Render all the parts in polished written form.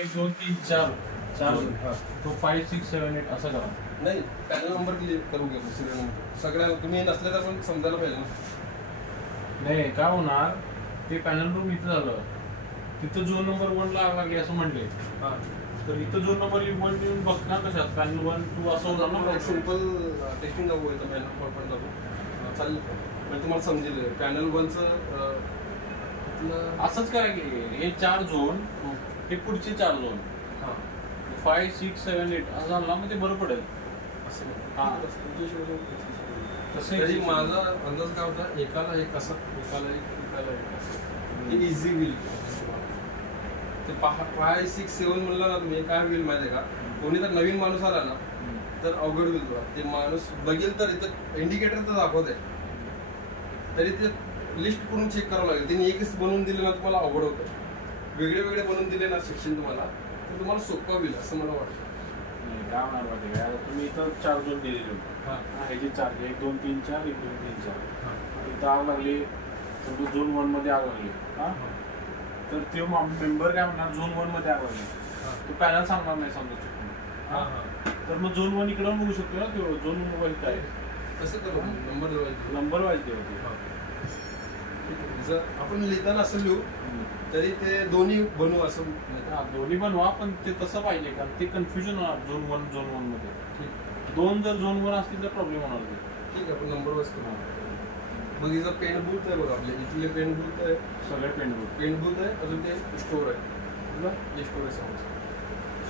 1 2 3 4 4 तो 5 6 7 8 असं करा. नाही पॅनल नंबर क्लिअर करू घ्या सिरियल नंबर सगळ्या तुम्ही नसले तर पण समजायला पाहिजे ना. नाही काय होणार ते पॅनल रूम इथं झालं तिथं झोन नंबर 1 ला लागले असं म्हणले. हां तर इथं झोन नंबर 1 येऊन बघणार कशात पॅनल 1 2 असं होणार ना. सिंपल टेस्टिंग दाखवू येतं पॅनल 4 पण दाखवू चालेल म्हणजे तुम्हाला समजेल. पॅनल 1चं असंच करा की हे 4 झोन हे पुढचे 4 झोन 5 6 7 8 असं झाला मग ते बरं पडेल. तसं माझा अंदाज काय होता एकाला एक असं एकाला एक असं ते इझी होईल. ते 5 6 7 म्हणलं ना तुम्ही काय होईल माहिती आहे का. कोणी तर नवीन माणूस आला ना तर अवघड होईल तुला. ते माणूस बघेल तर इथं इंडिकेटर तर दाखवत आहे तरी ते लिस्ट करून चेक करावं लागेल. त्यांनी एकच बनवून दिले ना तुम्हाला अवघड होतं. वेगळे वेगळे बनवून दिले ना सेक्शन तुम्हाला तर तुम्हाला सोपं होईल असं मला वाटतं. काय होणार माहिती आहे तुम्ही इथं 4 झोन दिलेले होते. ह्याचे 4 1 2 3 4 1 2 3 4 इथं आग लागली तर झोन 1 मध्ये आग लागली. तर ते मेंबर काय म्हणणार झोन 1 मध्ये आग लागली तो पॅनल सांगणार नाही समजा चुकून. तर मग झोन 1 इकडे बघू शकतो ना तो झोन मोबाईल काय तसं करू नंबर वाईज देऊ. जर आपण लिहिताना असं लिहू तरी ते दोन्ही बनवू असं. दोन्ही बनवा पण ते तसं पाहिजे कारण ते कन्फ्युजन होणार झोन 1 मध्ये. 2 जर झोन 1 असतील तर प्रॉब्लेम होणार. ठीक आहे आपण नंबर वाईज करू. मग इथं पेंट बूथ आहे बघा आपले इथले पेंट बूथ आहे सगळे पेंट बूथ आहे. अजून ते स्टोर आहे हे स्टोर आहे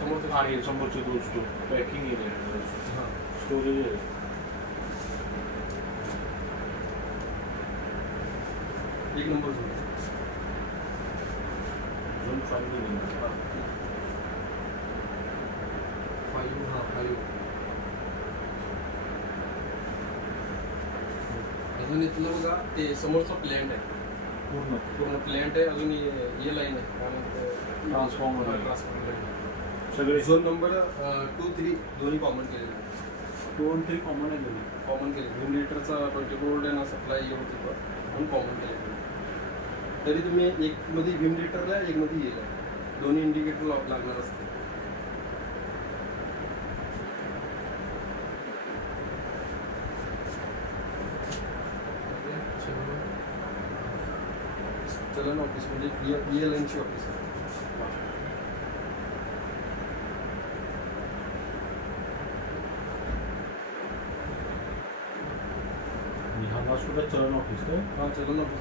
समोरचं आहे समोरचे 2 स्टोर पॅकिंग एरिया स्टोरेज आहे. एक नंबर झोन 5 अजून इथलं बघा ते समोरचा प्लॅन्ट आहे पूर्ण प्लॅन्ट आहे. अजून ये लाईन आहे ट्रान्सफॉर्मर सगळे झोन नंबर 2 3 दोन्ही कॉमन केलेले. 2 3 कॉमन आहे कॉमन केले. 2 लिटरचा 24 वोल्ट आहे ना सप्लाय होत होतं म्हणून कॉमन केले. तरी तुम्ही एक मध्ये 20 लिटरला एक मध्ये येईल दोन्ही इंडिकेटर लागणार असते. चलन ऑफिस म्हणजे ELNC ऑफिस आहे. सुद्धा चलन ऑफिस आहे. चलन ऑफिस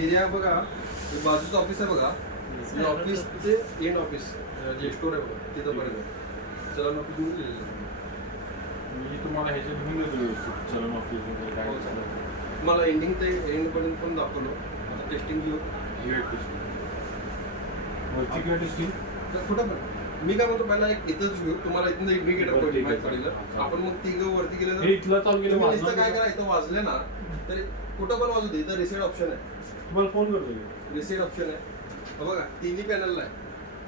एरिया बघा बाजूचं ऑफिस आहे बघा. ऑफिस ते एंड ऑफिस जे स्टोर आहे बघा तिथं पर्यंत चलन ऑफिस घेऊन लिहिलेलं आहे. मी तुम्हाला ह्याच्यात घेऊन येतो व्यवस्थित चलन ऑफिस वगैरे काय तुम्हाला एंडिंग ते एंड पर्यंत पण दाखवलं. आता टेस्टिंग घेऊ कुठं पण मी काय म्हणतो पहिला एक इथंच घेऊ तुम्हाला इथं इंडिकेटर माहिती पडेल. आपण मग तिघं वरती गेलं तर काय करा इथं वाजले ना तरी कुठं पण वाजू दे. इथं रिसेट ऑप्शन आहे तुम्हाला फोन करतो. रिसेट ऑप्शन आहे बघा तिन्ही पॅनलला आहे.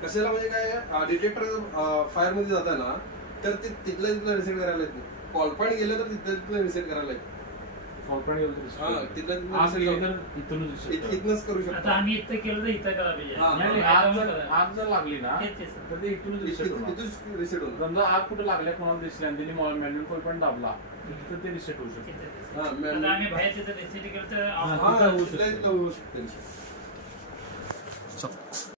कशाला म्हणजे काय डिटेक्टर फायर मध्ये जाता ना तर ते तिथलं रिसेट करायला येत नाही. कॉल पॉईंट गेलं तर तिथलं रिसेट करायला येत. इथनच करू शकतो. आम्ही इथं केलं तर इथं करा पाहिजे. आग जर लागली ना तर ते इथूनच रिसेट होणार. समजा आग कुठे लागल्या कोणाला दिसली आणि त्यांनी मॅन्युअल कॉल पॉईंट दाबला तर ते रिसेट होऊ शकतो. आम्ही बाहेर तिथं रिसेट केलं तर होऊ शकते.